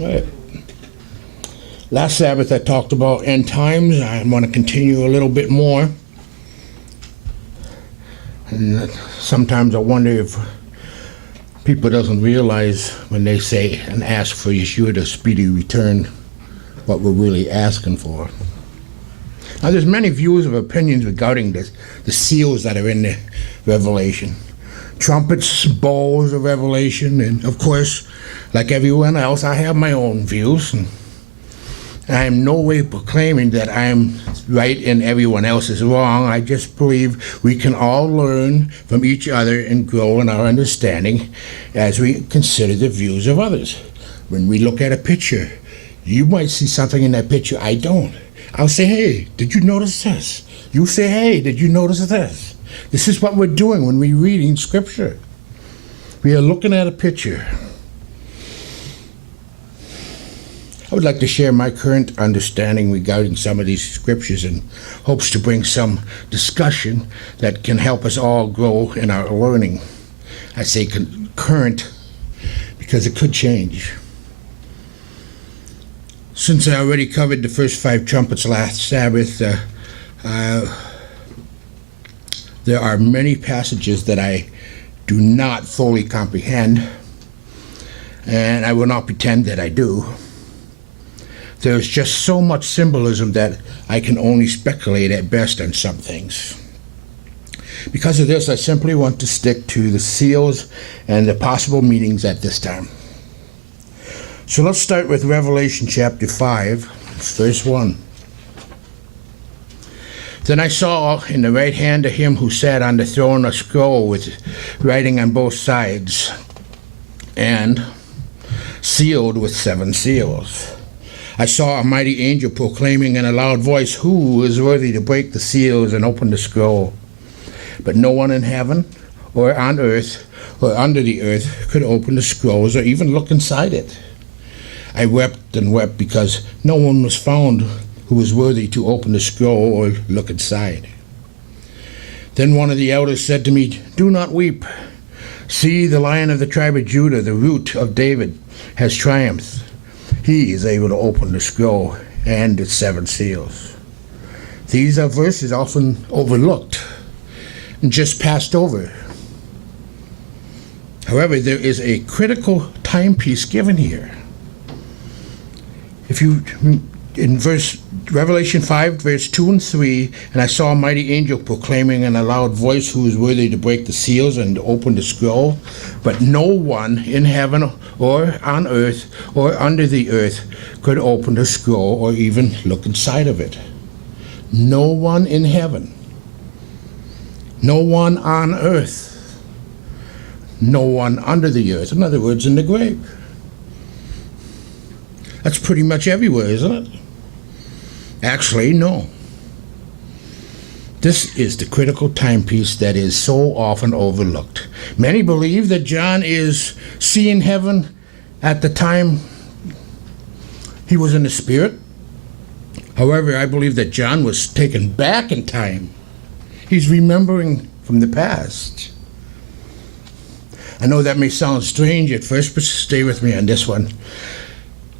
All right. Last Sabbath I talked about end times. I want to continue a little bit more. And sometimes I wonder if people doesn't realize when they say and ask for Yeshua to speedy return what we're really asking for. Now there's many views of opinions regarding this, the seals that are in the Revelation. Trumpets, bowls of Revelation, and of course, like everyone else, I have my own views. And I am no way proclaiming that I am right and everyone else is wrong. I just believe we can all learn from each other and grow in our understanding as we consider the views of others. When we look at a picture, you might see something in that picture I don't. I'll say, hey, did you notice this? You say, hey, did you notice this? This is what we're doing when we're reading Scripture. We are looking at a picture. I would like to share my current understanding regarding some of these scriptures in hopes to bring some discussion that can help us all grow in our learning. I say current because it could change. Since I already covered the first 5 trumpets last Sabbath, there are many passages that I do not fully comprehend, and I will not pretend that I do. There's just so much symbolism that I can only speculate at best on some things. Because of this, I simply want to stick to the seals and the possible meanings at this time. So let's start with Revelation chapter 5, verse 1. Then I saw in the right hand of him who sat on the throne a scroll with writing on both sides, and sealed with 7 seals. I saw a mighty angel proclaiming in a loud voice, "Who is worthy to break the seals and open the scroll?" But no one in heaven or on earth or under the earth could open the scrolls or even look inside it. I wept and wept because no one was found who was worthy to open the scroll or look inside. Then one of the elders said to me, "Do not weep. See, the Lion of the tribe of Judah, the Root of David, has triumphed. He is able to open the scroll and its 7 seals." These are verses often overlooked and just passed over. However, there is a critical timepiece given here. If you, in Revelation 5, verse 2 and 3, and I saw a mighty angel proclaiming in a loud voice, "Who is worthy to break the seals and to open the scroll?" But no one in heaven or on earth or under the earth could open the scroll or even look inside of it. No one in heaven. No one on earth. No one under the earth. In other words, in the grave. That's pretty much everywhere, isn't it? Actually, no. This is the critical timepiece that is so often overlooked. Many believe that John is seeing heaven at the time he was in the Spirit. However, I believe that John was taken back in time. He's remembering from the past. I know that may sound strange at first, but stay with me on this one.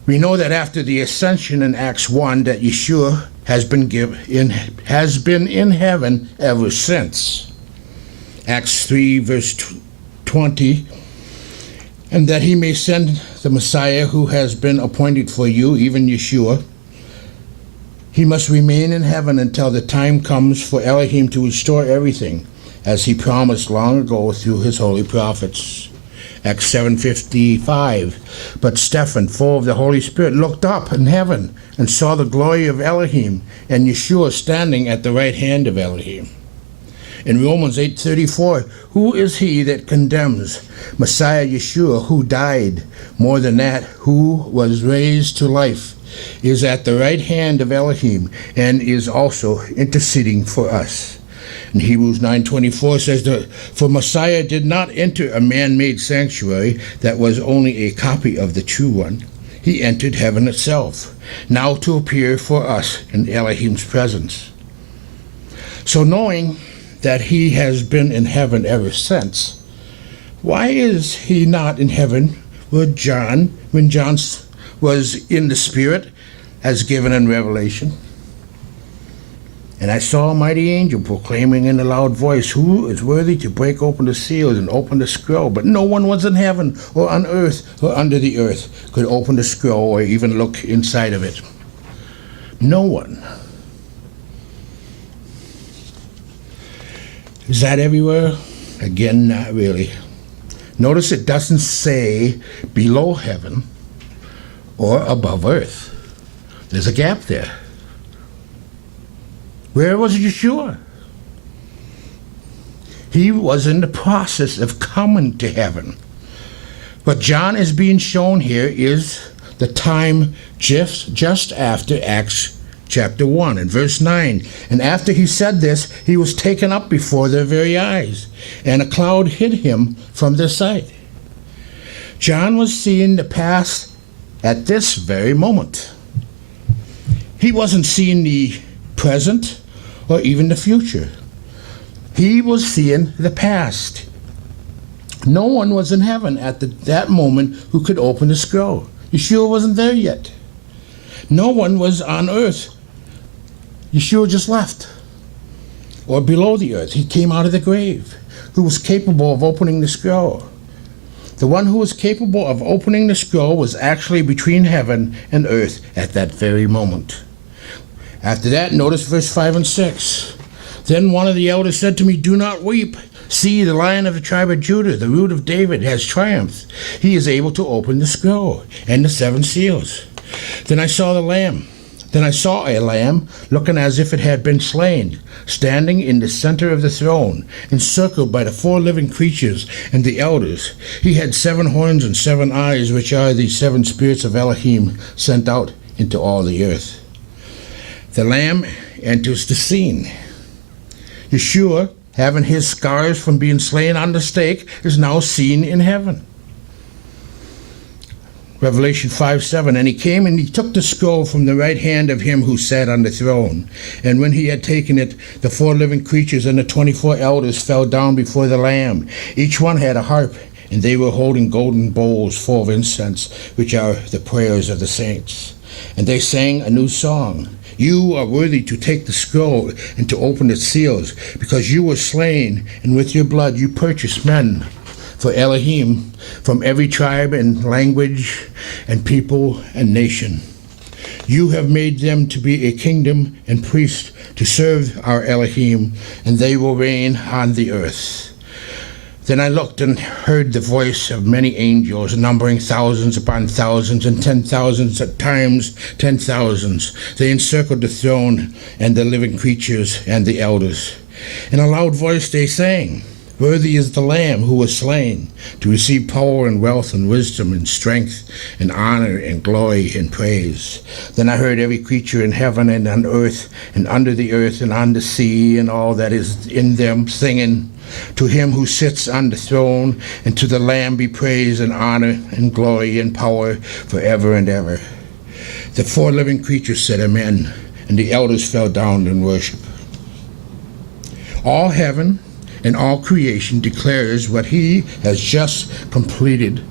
We know that after the ascension in Acts 1 that Yeshua has been in heaven ever since. Acts 3 verse 20, and that he may send the Messiah who has been appointed for you, even Yeshua. He must remain in heaven until the time comes for Elohim to restore everything, as he promised long ago through his holy prophets. Acts 7:55. But Stephen, full of the Holy Spirit, looked up in heaven and saw the glory of Elohim and Yeshua standing at the right hand of Elohim. In Romans 8:34, who is he that condemns? Messiah Yeshua, who died. More than that, who was raised to life, is at the right hand of Elohim and is also interceding for us. And Hebrews 9:24 says that for Messiah did not enter a man-made sanctuary that was only a copy of the true one. He entered heaven itself, now to appear for us in Elohim's presence. So knowing that he has been in heaven ever since, why is he not in heaven with John when John was in the Spirit as given in Revelation. And I saw a mighty angel proclaiming in a loud voice, "Who is worthy to break open the seals and open the scroll?" But no one was in heaven or on earth or under the earth could open the scroll or even look inside of it. No one. Is that everywhere? Again, not really. Notice it doesn't say below heaven or above earth. There's a gap there. Where was Yeshua? He was in the process of coming to heaven. What John is being shown here is the time just after Acts chapter 1 and verse 9. And after he said this, he was taken up before their very eyes, and a cloud hid him from their sight. John was seeing the past at this very moment. He wasn't seeing the present or even the future. He was seeing the past. No one was in heaven at that moment who could open the scroll. Yeshua wasn't there yet. No one was on earth. Yeshua just left. Or below the earth. He came out of the grave. Who was capable of opening the scroll. The one who was capable of opening the scroll was actually between heaven and earth at that very moment. After that, notice verse 5 and 6. Then one of the elders said to me, "Do not weep. See, the Lion of the tribe of Judah, the Root of David, has triumphed. He is able to open the scroll and the 7 seals." Then I saw a lamb, looking as if it had been slain, standing in the center of the throne, encircled by the 4 living creatures and the elders. He had 7 horns and 7 eyes, which are the 7 spirits of Elohim sent out into all the earth. The Lamb enters the scene. Yeshua, having his scars from being slain on the stake, is now seen in heaven. Revelation 5:7, and he came and he took the scroll from the right hand of him who sat on the throne. And when he had taken it, the 4 living creatures and the 24 elders fell down before the Lamb. Each one had a harp, and they were holding golden bowls full of incense, which are the prayers of the saints. And they sang a new song. "You are worthy to take the scroll and to open its seals, because you were slain, and with your blood you purchased men for Elohim from every tribe and language and people and nation. You have made them to be a kingdom and priests to serve our Elohim, and they will reign on the earth." Then I looked and heard the voice of many angels, numbering thousands upon thousands and 10,000s times 10,000s. They encircled the throne and the living creatures and the elders. In a loud voice they sang, "Worthy is the Lamb who was slain to receive power and wealth and wisdom and strength and honor and glory and praise." Then I heard every creature in heaven and on earth and under the earth and on the sea and all that is in them singing, "To him who sits on the throne and to the Lamb be praise and honor and glory and power forever and ever." The 4 living creatures said amen, and the elders fell down in worship. All heaven and all creation declares what he has just completed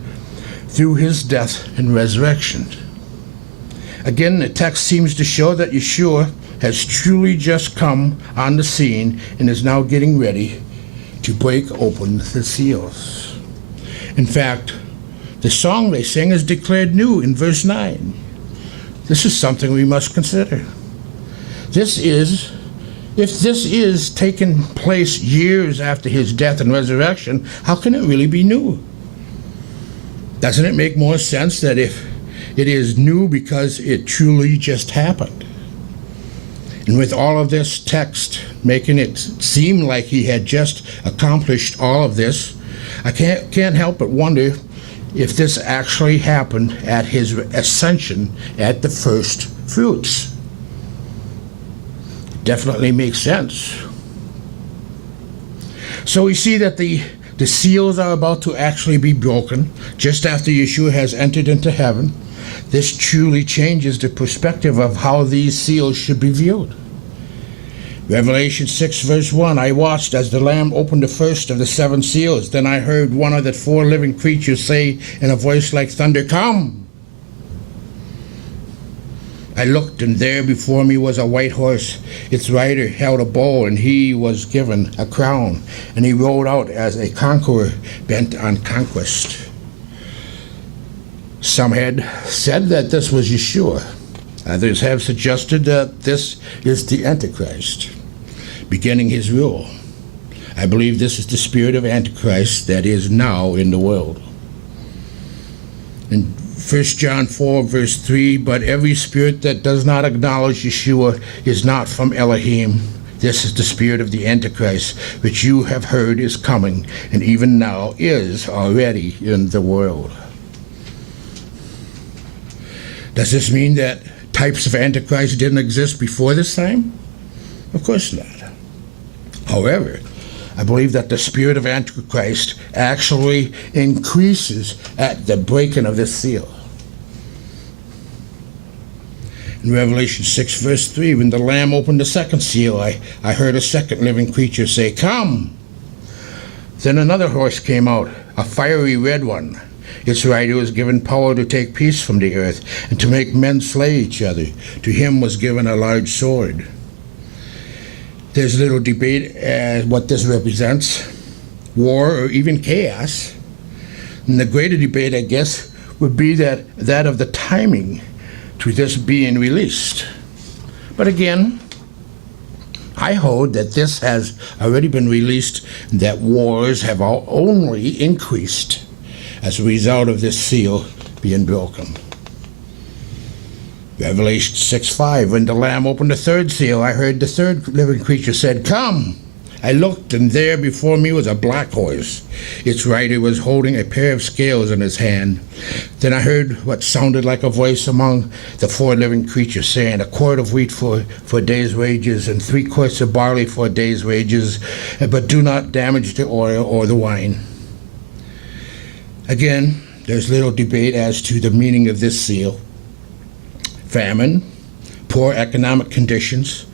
through his death and resurrection. Again, the text seems to show that Yeshua has truly just come on the scene and is now getting ready to break open the seals. In fact, the song they sing is declared new in verse 9. This is something we must consider. If this is taking place years after his death and resurrection, how can it really be new? Doesn't it make more sense that if it is new because it truly just happened? And with all of this text making it seem like he had just accomplished all of this, I can't help but wonder if this actually happened at his ascension at the first fruits. Definitely makes sense. So we see that the seals are about to actually be broken just after Yeshua has entered into heaven. This truly changes the perspective of how these seals should be viewed. Revelation 6 verse 1, I watched as the Lamb opened the first of the 7 seals. Then I heard one of the 4 living creatures say in a voice like thunder, "Come!" I looked, and there before me was a white horse. Its rider held a bow, and he was given a crown, and he rode out as a conqueror bent on conquest. Some had said that this was Yeshua. Others have suggested that this is the Antichrist, beginning his rule. I believe this is the spirit of Antichrist that is now in the world. In 1 John 4, verse 3, but every spirit that does not acknowledge Yeshua is not from Elohim. This is the spirit of the Antichrist, which you have heard is coming, and even now is already in the world. Does this mean that types of Antichrist didn't exist before this time? Of course not. However, I believe that the spirit of Antichrist actually increases at the breaking of this seal. In Revelation 6, verse 3, when the Lamb opened the second seal, I heard a second living creature say, "Come!" Then another horse came out, a fiery red one. Its rider was given power to take peace from the earth and to make men slay each other. To him was given a large sword. There's little debate as what this represents, war or even chaos. And the greater debate, I guess, would be that of the timing to this being released. But again, I hold that this has already been released, and that wars have only increased as a result of this seal being broken. Revelation 6:5, when the Lamb opened the third seal, I heard the third living creature said, "Come!" I looked, and there before me was a black horse. Its rider was holding a pair of scales in his hand. Then I heard what sounded like a voice among the four living creatures saying, "A quart of wheat for a day's wages, and 3 quarts of barley for a day's wages, but do not damage the oil or the wine." Again, there's little debate as to the meaning of this seal. Famine, poor economic conditions.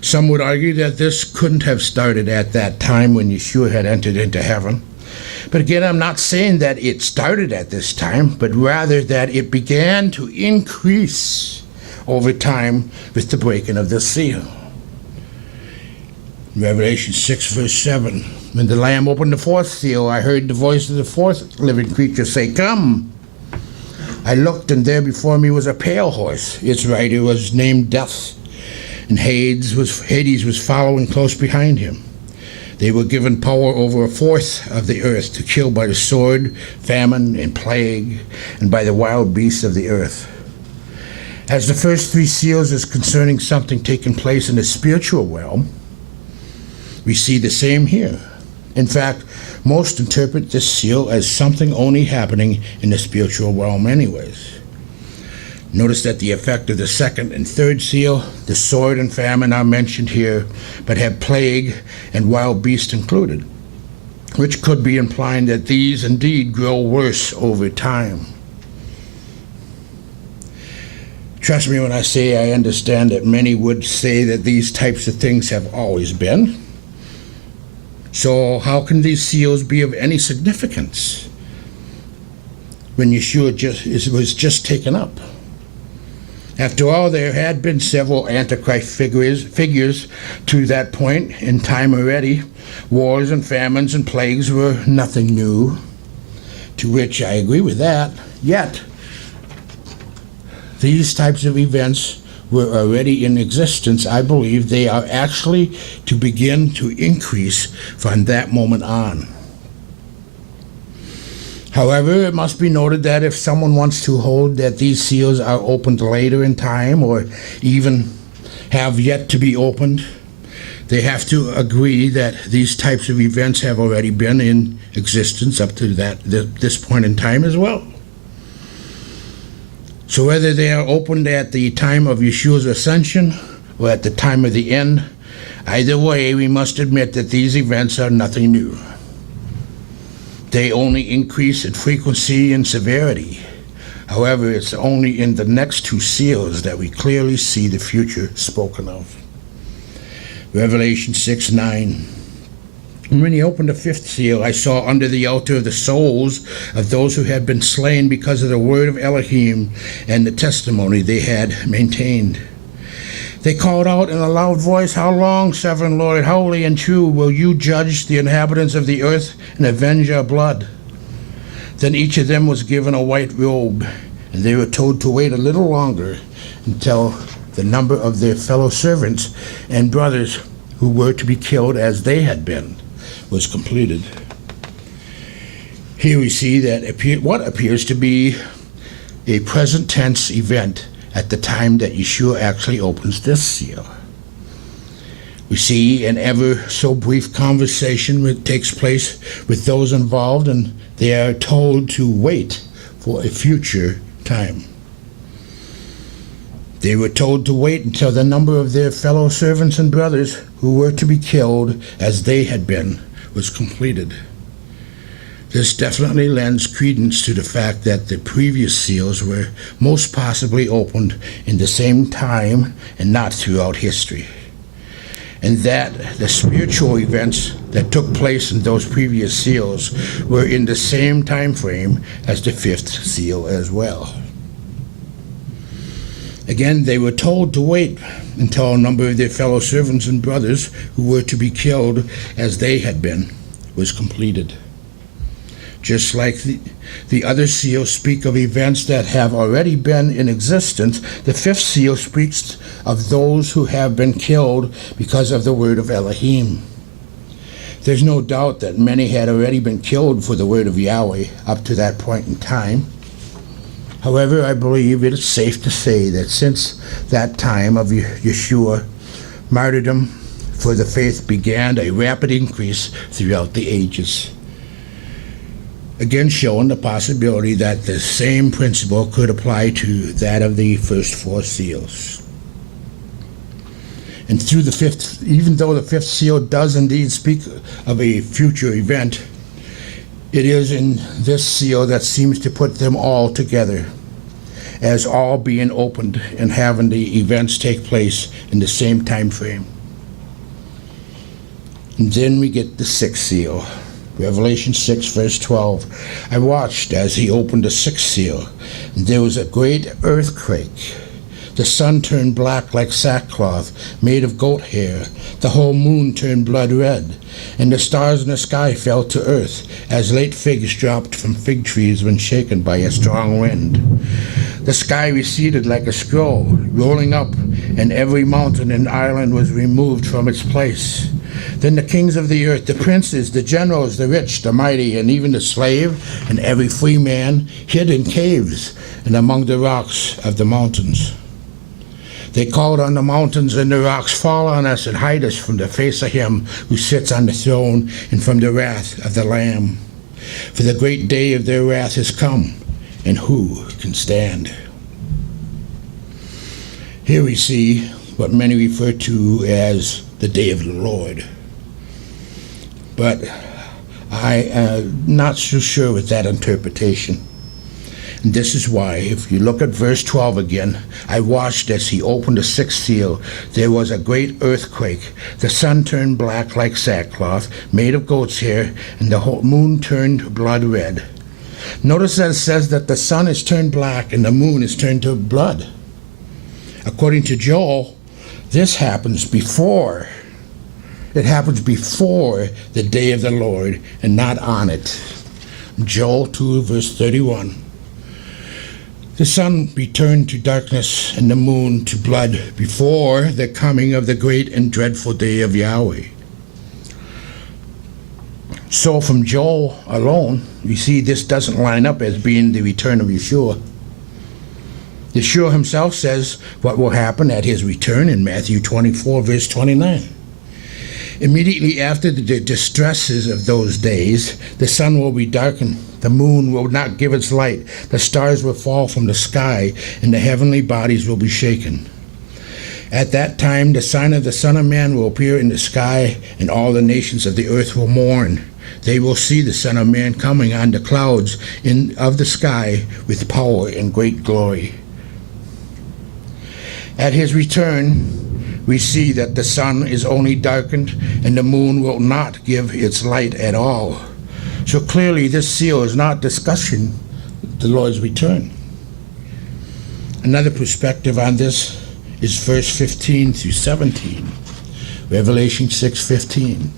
Some would argue that this couldn't have started at that time when Yeshua had entered into heaven. But again, I'm not saying that it started at this time, but rather that it began to increase over time with the breaking of the seal. Revelation 6, verse 7. When the Lamb opened the fourth seal, I heard the voice of the fourth living creature say, "Come!" I looked, and there before me was a pale horse. Its rider was named Death, and Hades was following close behind him. They were given power over a fourth of the earth to kill by the sword, famine, and plague, and by the wild beasts of the earth. As the first 3 seals is concerning something taking place in the spiritual realm, we see the same here. In fact, most interpret this seal as something only happening in the spiritual realm anyways. Notice that the effect of the second and third seal, the sword and famine, are mentioned here, but have plague and wild beast included, which could be implying that these indeed grow worse over time. Trust me when I say I understand that many would say that these types of things have always been. So how can these seals be of any significance when Yeshua was just taken up? After all, there had been several Antichrist figures to that point in time already. Wars and famines and plagues were nothing new, to which I agree with that. Yet, these types of events were already in existence. I believe they are actually to begin to increase from that moment on. However, it must be noted that if someone wants to hold that these seals are opened later in time or even have yet to be opened, they have to agree that these types of events have already been in existence up to this point in time as well. So whether they are opened at the time of Yeshua's ascension or at the time of the end, either way, we must admit that these events are nothing new. They only increase in frequency and severity. However, it's only in the next 2 seals that we clearly see the future spoken of. Revelation 6:9. And when he opened the fifth seal, I saw under the altar the souls of those who had been slain because of the word of Elohim and the testimony they had maintained. They called out in a loud voice, "How long, sovereign Lord, holy and true, will you judge the inhabitants of the earth and avenge our blood?" Then each of them was given a white robe, and they were told to wait a little longer until the number of their fellow servants and brothers who were to be killed as they had been was completed. Here we see that what appears to be a present tense event at the time that Yeshua actually opens this seal. We see an ever so brief conversation that takes place with those involved, and they are told to wait for a future time. They were told to wait until the number of their fellow servants and brothers who were to be killed as they had been was completed. This definitely lends credence to the fact that the previous seals were most possibly opened in the same time and not throughout history, and that the spiritual events that took place in those previous seals were in the same time frame as the fifth seal as well. Again, they were told to wait until a number of their fellow servants and brothers who were to be killed as they had been was completed. Just like the other seals speak of events that have already been in existence, the fifth seal speaks of those who have been killed because of the word of Elohim. There's no doubt that many had already been killed for the word of Yahweh up to that point in time. However, I believe it is safe to say that since that time of Yeshua, martyrdom for the faith began a rapid increase throughout the ages. Again, showing the possibility that the same principle could apply to that of the first four seals. And through the fifth, even though the fifth seal does indeed speak of a future event, it is in this seal that seems to put them all together, as all being opened and having the events take place in the same time frame. And then we get the sixth seal. Revelation 6, verse 12. I watched as he opened the sixth seal, and there was a great earthquake. The sun turned black like sackcloth made of goat hair. The whole moon turned blood red, and the stars in the sky fell to earth, as late figs dropped from fig trees when shaken by a strong wind. The sky receded like a scroll, rolling up, and every mountain and island was removed from its place. Then the kings of the earth, the princes, the generals, the rich, the mighty, and even the slave, and every free man, hid in caves and among the rocks of the mountains. They called on the mountains and the rocks, "Fall on us and hide us from the face of him who sits on the throne and from the wrath of the Lamb. For the great day of their wrath has come, and who can stand?" Here we see what many refer to as the day of the Lord. But I am not so sure with that interpretation. And this is why, if you look at verse 12 again, I watched as he opened the sixth seal. There was a great earthquake. The sun turned black like sackcloth, made of goat's hair, and the whole moon turned blood red. Notice that it says that the sun is turned black and the moon is turned to blood. According to Joel, this happens before. It happens before the day of the Lord and not on it. Joel 2, verse 31. The sun returned to darkness and the moon to blood before the coming of the great and dreadful day of Yahweh. So from Joel alone, we see this doesn't line up as being the return of Yeshua. Yeshua himself says what will happen at his return in Matthew 24, verse 29. Immediately after the distresses of those days, the sun will be darkened, the moon will not give its light, the stars will fall from the sky, and the heavenly bodies will be shaken. At that time, the sign of the Son of Man will appear in the sky, and all the nations of the earth will mourn. They will see the Son of Man coming on the clouds of the sky with power and great glory. At his return, we see that the sun is only darkened and the moon will not give its light at all. So clearly this seal is not discussing the Lord's return. Another perspective on this is verse 15 through 17. Revelation 6:15.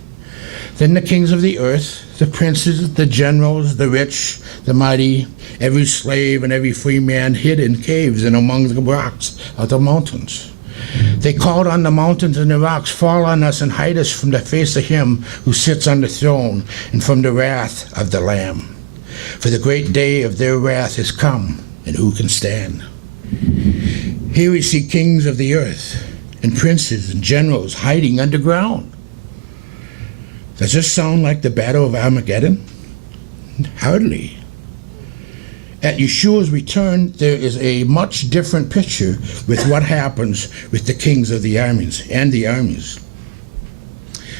Then the kings of the earth, the princes, the generals, the rich, the mighty, every slave and every free man hid in caves and among the rocks of the mountains. They called on the mountains and the rocks, fall on us and hide us from the face of him who sits on the throne and from the wrath of the Lamb. For the great day of their wrath is come, and who can stand? Here we see kings of the earth and princes and generals hiding underground. Does this sound like the Battle of Armageddon? Hardly. At Yeshua's return, there is a much different picture with what happens with the kings of the armies and the armies.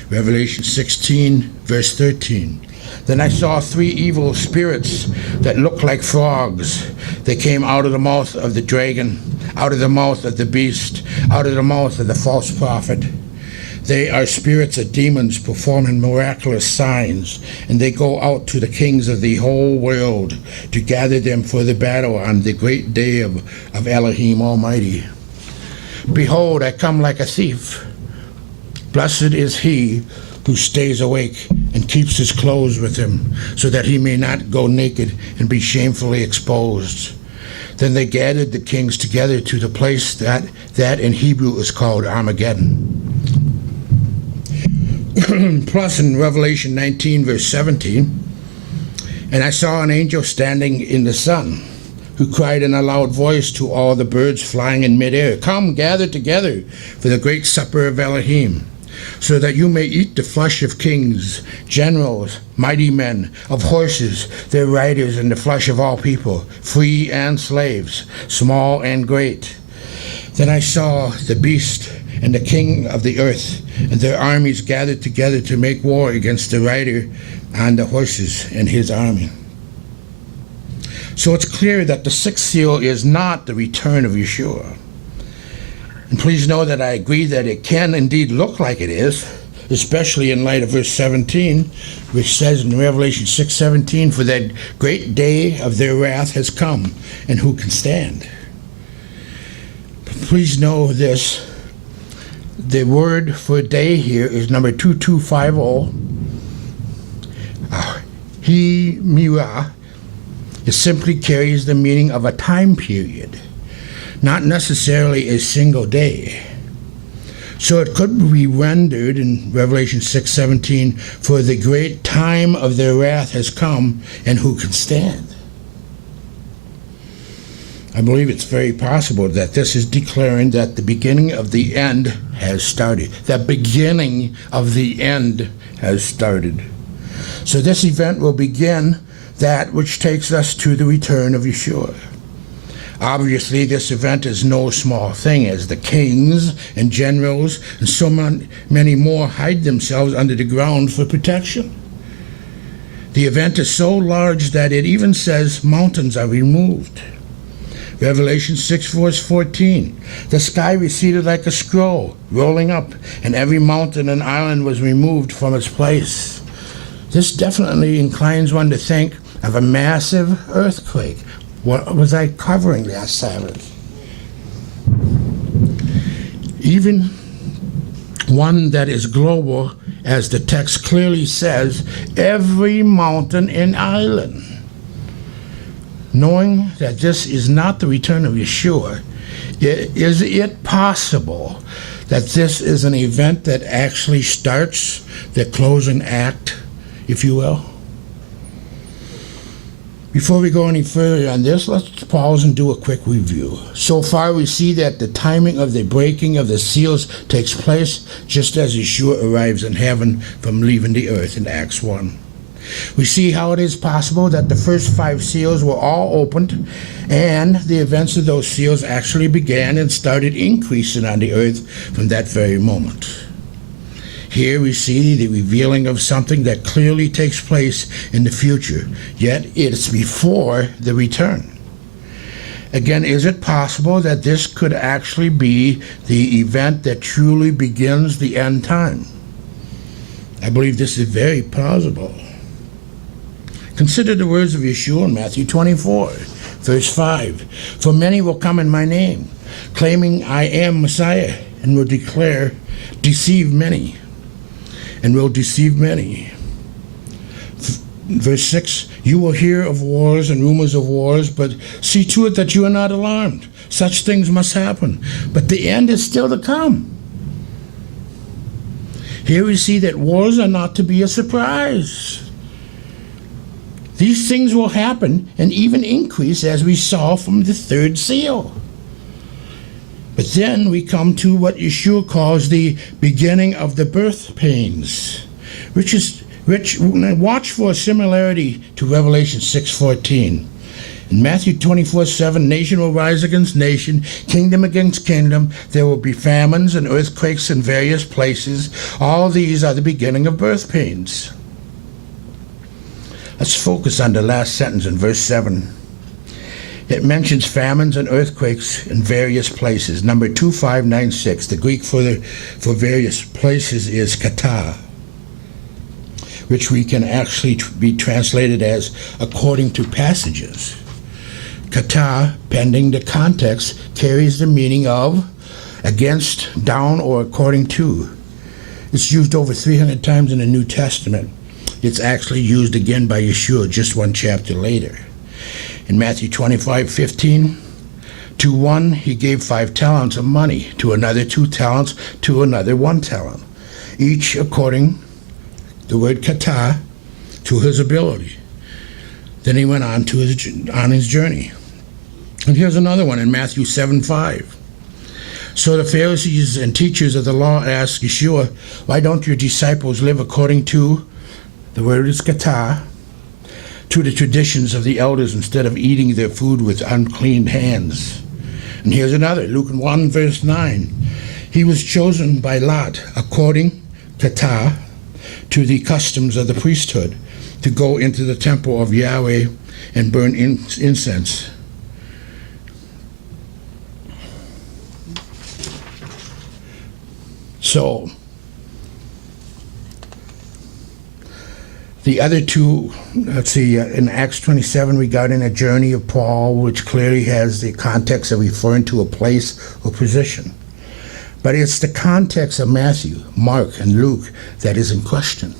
Revelation 16, verse 13. Then I saw three evil spirits that looked like frogs. They came out of the mouth of the dragon, out of the mouth of the beast, out of the mouth of the false prophet. They are spirits of demons performing miraculous signs, and they go out to the kings of the whole world to gather them for the battle on the great day of Elohim Almighty. Behold, I come like a thief. Blessed is he who stays awake and keeps his clothes with him, so that he may not go naked and be shamefully exposed. Then they gathered the kings together to the place that in Hebrew is called Armageddon. Plus in Revelation 19, verse 17, and I saw an angel standing in the sun, who cried in a loud voice to all the birds flying in midair, come, gather together for the great supper of Elohim, so that you may eat the flesh of kings, generals, mighty men, of horses, their riders, and the flesh of all people, free and slaves, small and great. Then I saw the beast and the king of the earth, and their armies gathered together to make war against the rider on the horses and his army. So it's clear that the sixth seal is not the return of Yeshua. And please know that I agree that it can indeed look like it is, especially in light of verse 17, which says in Revelation 6:17, for that great day of their wrath has come, and who can stand? But please know this. The word for day here is number 2250. He mirah. It simply carries the meaning of a time period, not necessarily a single day. So it could be rendered in Revelation 6:17, for the great time of their wrath has come, and who can stand? I believe it's very possible that this is declaring that the beginning of the end has started. The beginning of the end has started. So this event will begin that which takes us to the return of Yeshua. Obviously, this event is no small thing, as the kings and generals and so many more hide themselves under the ground for protection. The event is so large that it even says mountains are removed. Revelation 6, verse 14, the sky receded like a scroll, rolling up, and every mountain and island was removed from its place. This definitely inclines one to think of a massive earthquake. What was I covering last Sabbath? Even one that is global, as the text clearly says, every mountain and island. Knowing that this is not the return of Yeshua, is it possible that this is an event that actually starts the closing act, if you will? Before we go any further on this, let's pause and do a quick review. So far, we see that the timing of the breaking of the seals takes place just as Yeshua arrives in heaven from leaving the earth in Acts 1. We see how it is possible that the first 5 seals were all opened, and the events of those seals actually began and started increasing on the earth from that very moment. Here we see the revealing of something that clearly takes place in the future, yet it's before the return. Again, is it possible that this could actually be the event that truly begins the end time? I believe this is very plausible. Consider the words of Yeshua in Matthew 24, verse 5. For many will come in my name, claiming I am Messiah, and will deceive many. Verse 6, you will hear of wars and rumors of wars, but see to it that you are not alarmed. Such things must happen, but the end is still to come. Here we see that wars are not to be a surprise. These things will happen and even increase, as we saw from the third seal. But then we come to what Yeshua calls the beginning of the birth pains, which watch for a similarity to Revelation 6:14. In Matthew 24:7, nation will rise against nation, kingdom against kingdom. There will be famines and earthquakes in various places. All these are the beginning of birth pains. Let's focus on the last sentence in verse 7. It mentions famines and earthquakes in various places. Number 2596. The Greek for various places is kata, which we can actually be translated as according to passages. Kata, pending the context, carries the meaning of against, down, or according to. It's used over 300 times in the New Testament. It's actually used again by Yeshua just one chapter later. In Matthew 25:15, to one he gave 5 talents of money, to another 2 talents, to another 1 talent, each according, the word kata, to his ability. Then he went on his journey. And here's another one in Matthew 7:5. So the Pharisees and teachers of the law asked Yeshua, why don't your disciples live according to, the word is kata, to the traditions of the elders instead of eating their food with unclean hands? And here's another, Luke 1 verse 9. He was chosen by Lot according, kata, to the customs of the priesthood, to go into the temple of Yahweh and burn incense. So, the other two, let's see, in Acts 27 regarding a journey of Paul, which clearly has the context of referring to a place or position. But it's the context of Matthew, Mark, and Luke that is in question.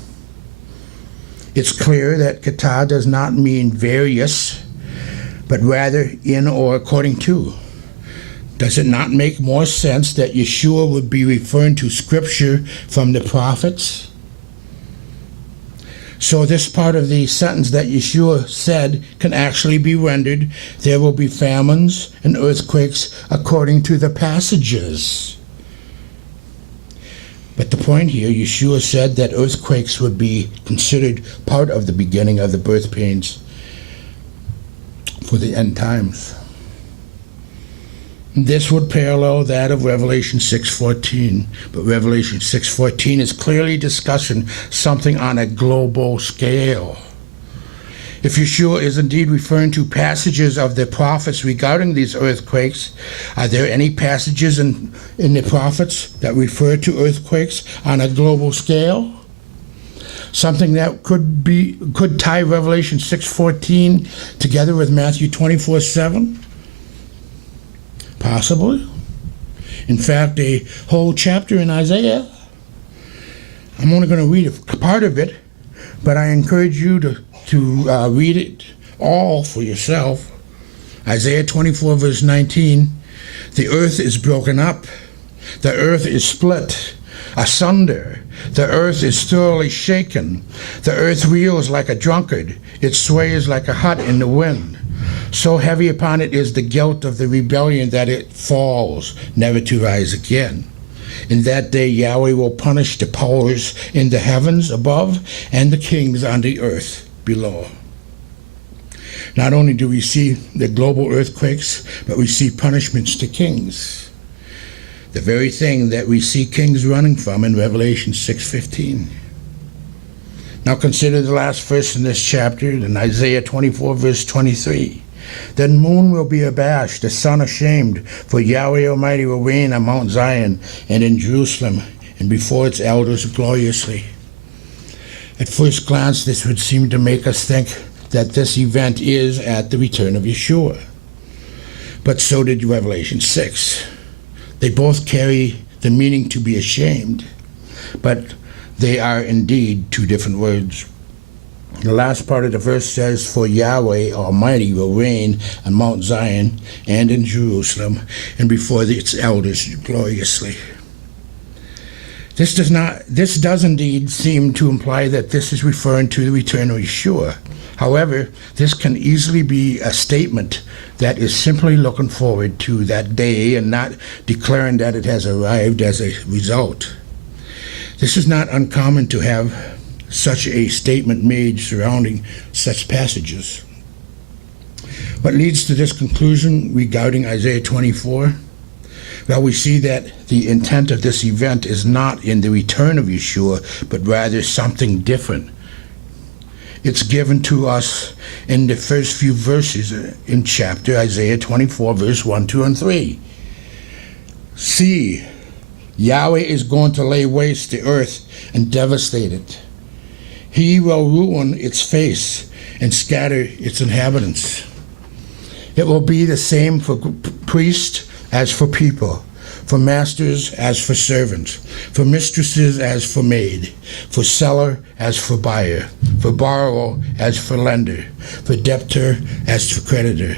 It's clear that kata does not mean various, but rather in or according to. Does it not make more sense that Yeshua would be referring to scripture from the prophets? So this part of the sentence that Yeshua said can actually be rendered, there will be famines and earthquakes according to the passages. But the point here, Yeshua said that earthquakes would be considered part of the beginning of the birth pains for the end times. This would parallel that of Revelation 6:14, but Revelation 6:14 is clearly discussing something on a global scale. If Yeshua is indeed referring to passages of the prophets regarding these earthquakes, are there any passages in the prophets that refer to earthquakes on a global scale? Something that could tie Revelation 6:14 together with Matthew 24:7? Possibly. In fact, a whole chapter in Isaiah. I'm only going to read a part of it, but I encourage you to read it all for yourself. Isaiah 24 verse 19, the earth is broken up, the earth is split asunder, the earth is thoroughly shaken, the earth reels like a drunkard, it sways like a hut in the wind. So heavy upon it is the guilt of the rebellion that it falls, never to rise again. In that day Yahweh will punish the powers in the heavens above and the kings on the earth below. Not only do we see the global earthquakes, but we see punishments to kings. The very thing that we see kings running from in Revelation 6:15. Now consider the last verse in this chapter, in Isaiah 24 verse 23. The moon will be abashed, the sun ashamed, for Yahweh Almighty will reign on Mount Zion and in Jerusalem, and before its elders gloriously. At first glance, this would seem to make us think that this event is at the return of Yeshua. But so did Revelation 6. They both carry the meaning to be ashamed, but they are indeed two different words. The last part of the verse says, for Yahweh Almighty will reign on Mount Zion and in Jerusalem, and before its elders gloriously. This does indeed seem to imply that this is referring to the return of Yeshua. However, this can easily be a statement that is simply looking forward to that day and not declaring that it has arrived as a result. This is not uncommon to have such a statement made surrounding such passages. What leads to this conclusion regarding Isaiah 24? Well, we see that the intent of this event is not in the return of Yeshua, but rather something different. It's given to us in the first few verses in chapter Isaiah 24, verse 1, 2, and 3. See, Yahweh is going to lay waste the earth and devastate it. He will ruin its face and scatter its inhabitants. It will be the same for priests as for people, for masters as for servants, for mistresses as for maid, for seller as for buyer, for borrower as for lender, for debtor as for creditor.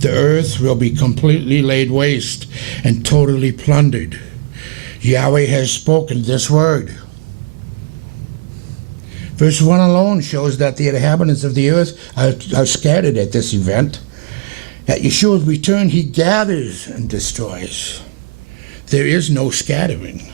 The earth will be completely laid waste and totally plundered. Yahweh has spoken this word. Verse 1 alone shows that the inhabitants of the earth are scattered at this event. At Yeshua's return, he gathers and destroys. There is no scattering.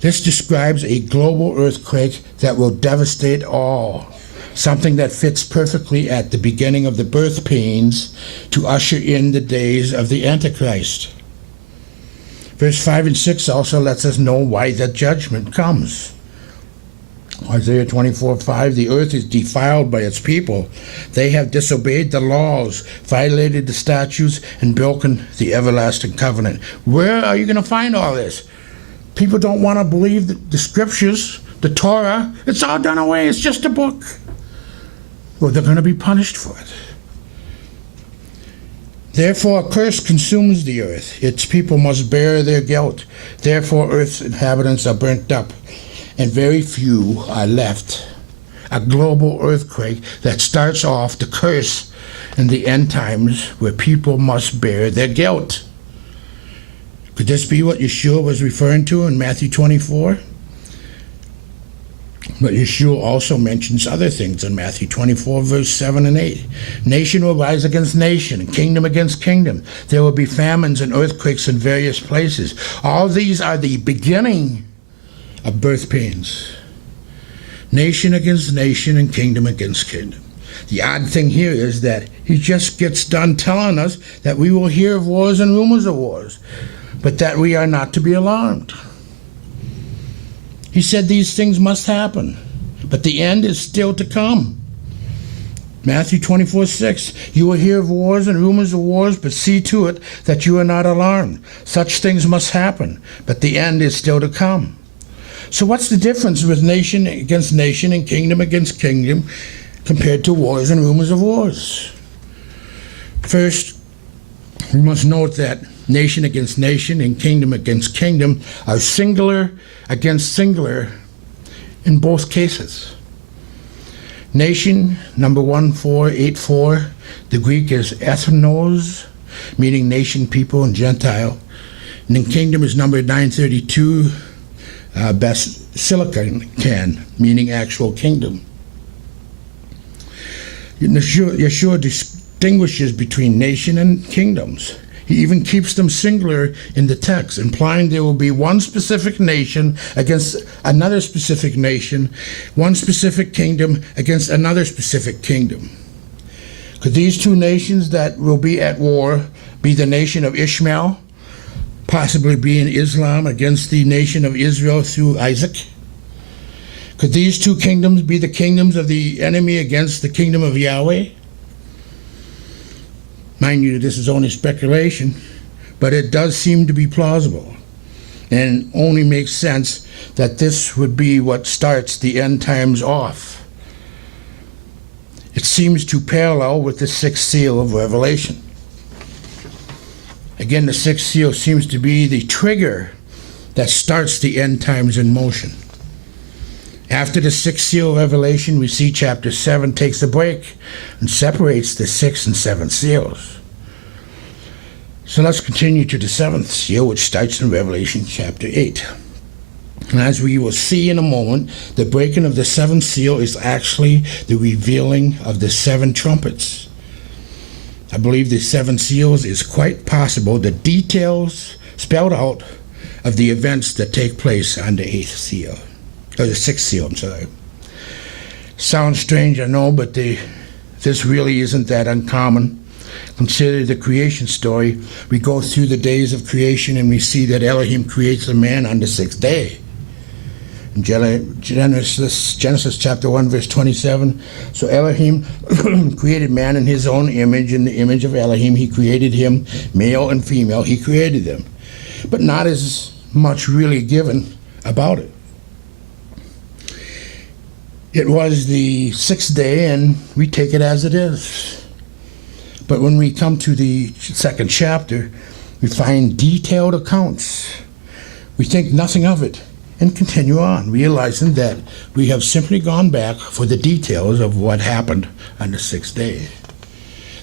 This describes a global earthquake that will devastate all, something that fits perfectly at the beginning of the birth pains to usher in the days of the Antichrist. Verse 5 and 6 also lets us know why that judgment comes. Isaiah 24:5, the earth is defiled by its people. They have disobeyed the laws, violated the statutes, and broken the everlasting covenant. Where are you going to find all this? People don't want to believe the scriptures, the Torah. It's all done away. It's just a book. Well, they're going to be punished for it. Therefore, a curse consumes the earth. Its people must bear their guilt. Therefore, earth's inhabitants are burnt up, and very few are left. A global earthquake that starts off the curse in the end times where people must bear their guilt. Could this be what Yeshua was referring to in Matthew 24? But Yeshua also mentions other things in Matthew 24, verse 7 and 8. Nation will rise against nation, and kingdom against kingdom. There will be famines and earthquakes in various places. All these are the beginning of birth pains. Nation against nation and kingdom against kingdom. The odd thing here is that he just gets done telling us that we will hear of wars and rumors of wars, but that we are not to be alarmed. He said these things must happen, but the end is still to come. Matthew 24:6, you will hear of wars and rumors of wars, but see to it that you are not alarmed. Such things must happen, but the end is still to come. So what's the difference with nation against nation and kingdom against kingdom compared to wars and rumors of wars? First, we must note that nation against nation and kingdom against kingdom are singular against singular in both cases. Nation, number 1484, the Greek is ethnos, meaning nation, people, and Gentile. And then kingdom is number 932, basilican, meaning actual kingdom. Yeshua distinguishes between nation and kingdoms. He even keeps them singular in the text, implying there will be one specific nation against another specific nation, one specific kingdom against another specific kingdom. Could these two nations that will be at war be the nation of Ishmael, possibly being Islam against the nation of Israel through Isaac? Could these two kingdoms be the kingdoms of the enemy against the kingdom of Yahweh? Mind you, this is only speculation, but it does seem to be plausible, and only makes sense that this would be what starts the end times off. It seems to parallel with the sixth seal of Revelation. Again, the sixth seal seems to be the trigger that starts the end times in motion. After the sixth seal of Revelation, we see chapter 7 takes a break and separates the sixth and seventh seals. So let's continue to the seventh seal, which starts in Revelation chapter 8. And as we will see in a moment, the breaking of the seventh seal is actually the revealing of the seven trumpets. I believe the seven seals is quite possible the details spelled out of the events that take place on the eighth seal. Or the sixth seal, I'm sorry. Sounds strange, I know, but this really isn't that uncommon. Consider the creation story. We go through the days of creation and we see that Elohim creates a man on the sixth day. In Genesis chapter 1, verse 27, so Elohim created man in his own image. In the image of Elohim, he created him, male and female, he created them. But not as much really given about it. It was the sixth day, and we take it as it is. But when we come to the second chapter, we find detailed accounts. We think nothing of it and continue on, realizing that we have simply gone back for the details of what happened on the sixth day.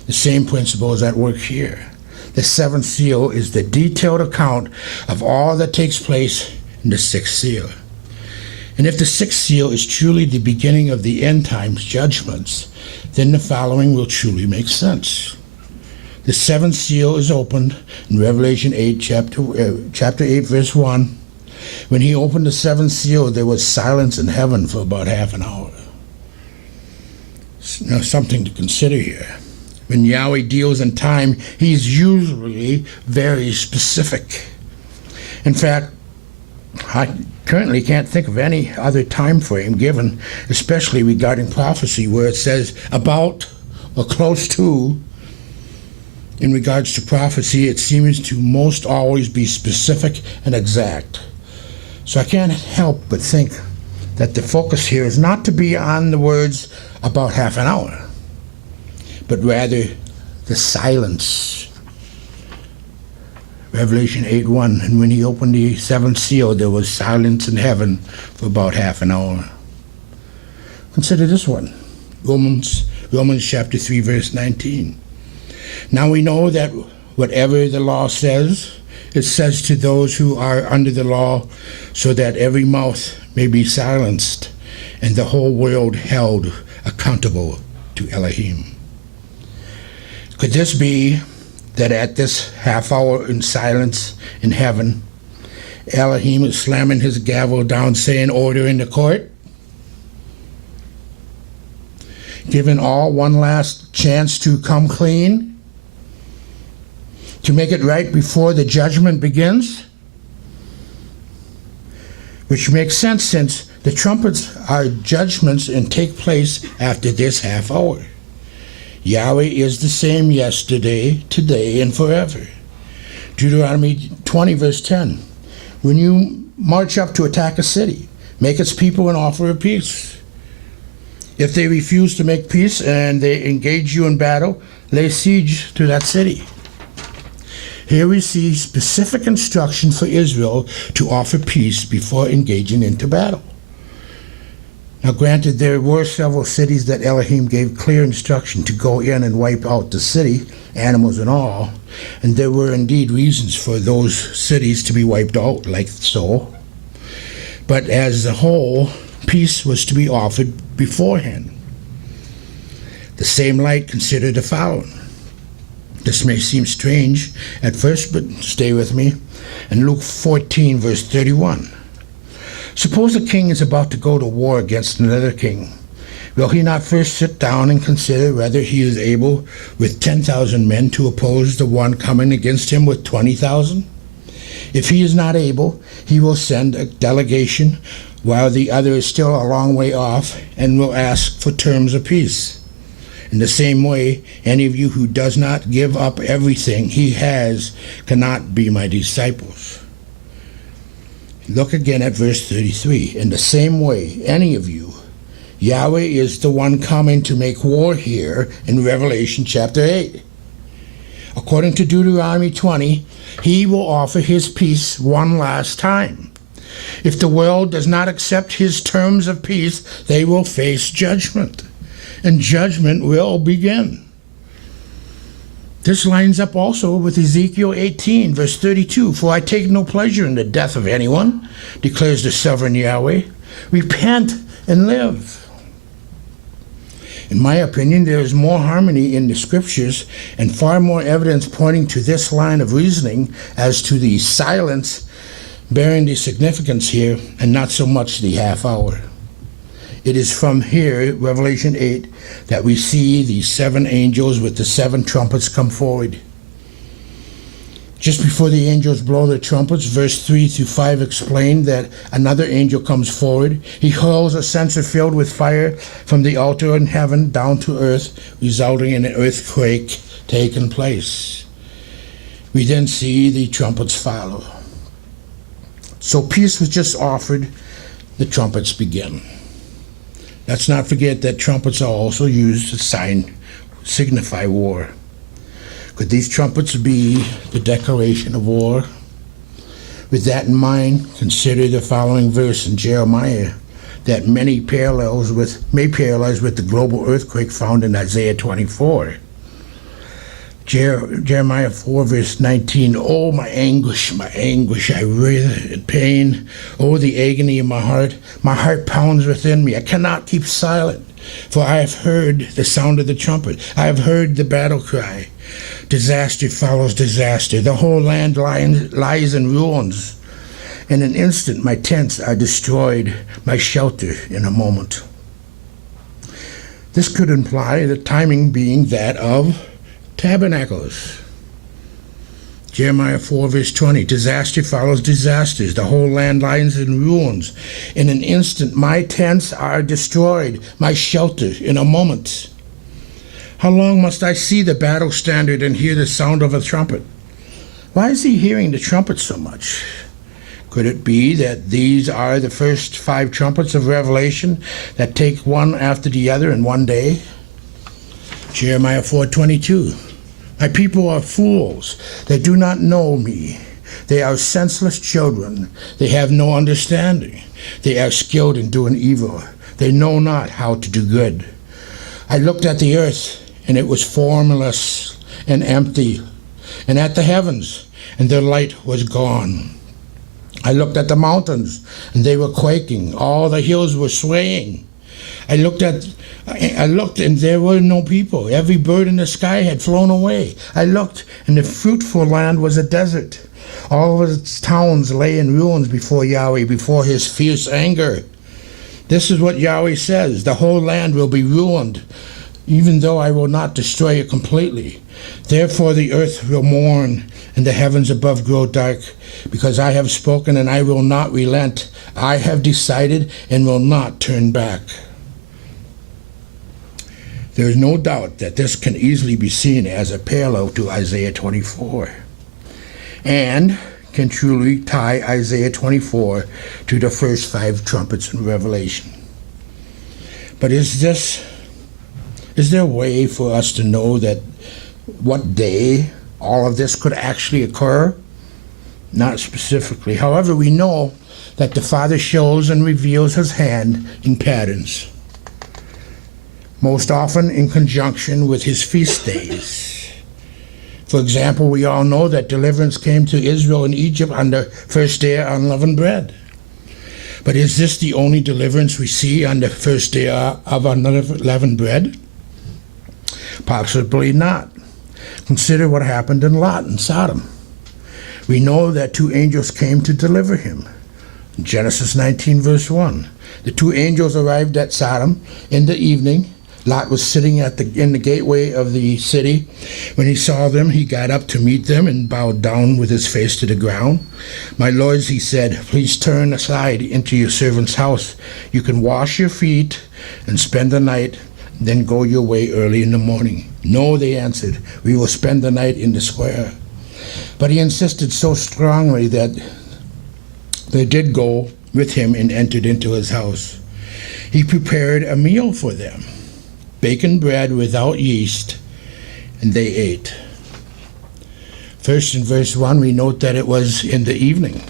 The same principle is at work here. The seventh seal is the detailed account of all that takes place in the sixth seal. And if the sixth seal is truly the beginning of the end times judgments, then the following will truly make sense. The seventh seal is opened in Revelation 8, chapter 8, verse 1. When he opened the seventh seal, there was silence in heaven for about half an hour. Now, something to consider here. When Yahweh deals in time, he's usually very specific. In fact, I currently can't think of any other time frame given, especially regarding prophecy, where it says about or close to. In regards to prophecy, it seems to most always be specific and exact. So I can't help but think that the focus here is not to be on the words about half an hour, but rather the silence. Revelation 8:1, and when he opened the seventh seal, there was silence in heaven for about half an hour. Consider this one, Romans chapter 3, verse 19. Now we know that whatever the law says, it says to those who are under the law, so that every mouth may be silenced, and the whole world held accountable to Elohim. Could this be that at this half hour in silence in heaven, Elohim is slamming his gavel down, saying, "Order in the court"? Giving all one last chance to come clean, to make it right before the judgment begins? Which makes sense, since the trumpets are judgments and take place after this half hour. Yahweh is the same yesterday, today, and forever. Deuteronomy 20, verse 10. When you march up to attack a city, make its people an offer of peace. If they refuse to make peace and they engage you in battle, lay siege to that city. Here we see specific instruction for Israel to offer peace before engaging into battle. Now granted, there were several cities that Elohim gave clear instruction to go in and wipe out the city, animals and all, and there were indeed reasons for those cities to be wiped out, like so. But as a whole, peace was to be offered beforehand. The same light, consider the following. This may seem strange at first, but stay with me. In Luke 14, verse 31. Suppose a king is about to go to war against another king. Will he not first sit down and consider whether he is able with 10,000 men to oppose the one coming against him with 20,000? If he is not able, he will send a delegation while the other is still a long way off, and will ask for terms of peace. In the same way, any of you who does not give up everything he has cannot be my disciples. Look again at verse 33. In the same way, any of you, Yahweh is the one coming to make war here in Revelation chapter 8. According to Deuteronomy 20, he will offer his peace one last time. If the world does not accept his terms of peace, they will face judgment, and judgment will begin. This lines up also with Ezekiel 18, verse 32. For I take no pleasure in the death of anyone, declares the sovereign Yahweh. Repent and live. In my opinion, there is more harmony in the scriptures and far more evidence pointing to this line of reasoning as to the silence bearing the significance here and not so much the half hour. It is from here, Revelation 8, that we see the 7 angels with the 7 trumpets come forward. Just before the angels blow their trumpets, verse 3 through 5 explain that another angel comes forward. He hurls a censer filled with fire from the altar in heaven down to earth, resulting in an earthquake taking place. We then see the trumpets follow. So peace was just offered, the trumpets begin. Let's not forget that trumpets are also used to signify war. Could these trumpets be the declaration of war? With that in mind, consider the following verse in Jeremiah that may parallels with the global earthquake found in Isaiah 24. Jeremiah 4, verse 19, oh, my anguish, I writhe in pain. Oh, the agony of my heart pounds within me. I cannot keep silent, for I have heard the sound of the trumpet. I have heard the battle cry. Disaster follows disaster. The whole land lies in ruins. In an instant, my tents are destroyed, my shelter in a moment. This could imply the timing being that of tabernacles. Jeremiah 4, verse 20, disaster follows disasters. The whole land lies in ruins. In an instant, my tents are destroyed, my shelter in a moment. How long must I see the battle standard and hear the sound of a trumpet? Why is he hearing the trumpet so much? Could it be that these are the first 5 trumpets of Revelation that take one after the other in one day? Jeremiah 4:22. My people are fools. They do not know me. They are senseless children. They have no understanding. They are skilled in doing evil. They know not how to do good. I looked at the earth, and it was formless and empty, and at the heavens, and their light was gone. I looked at the mountains, and they were quaking. All the hills were swaying. I looked, and there were no people. Every bird in the sky had flown away. I looked, and the fruitful land was a desert. All of its towns lay in ruins before Yahweh, before his fierce anger. This is what Yahweh says: the whole land will be ruined, even though I will not destroy it completely. Therefore the earth will mourn, and the heavens above grow dark, because I have spoken and I will not relent. I have decided and will not turn back. There is no doubt that this can easily be seen as a parallel to Isaiah 24, and can truly tie Isaiah 24 to the first 5 trumpets in Revelation. But is there a way for us to know that what day all of this could actually occur? Not specifically. However, we know that the Father shows and reveals his hand in patterns, most often in conjunction with his feast days. For example, we all know that deliverance came to Israel in Egypt on the first day of unleavened bread. But is this the only deliverance we see on the first day of unleavened bread? Possibly not. Consider what happened in Lot and Sodom. We know that 2 angels came to deliver him. In Genesis 19, verse 1. The 2 angels arrived at Sodom in the evening. Lot was sitting in the gateway of the city. When he saw them, he got up to meet them and bowed down with his face to the ground. My lords, he said, please turn aside into your servant's house. You can wash your feet and spend the night. then go your way early in the morning." "No," they answered, "we will spend the night in the square." But he insisted so strongly that they did go with him and entered into his house. He prepared a meal for them, baking bread without yeast, and they ate. First in verse 1 we note that it was in the evening.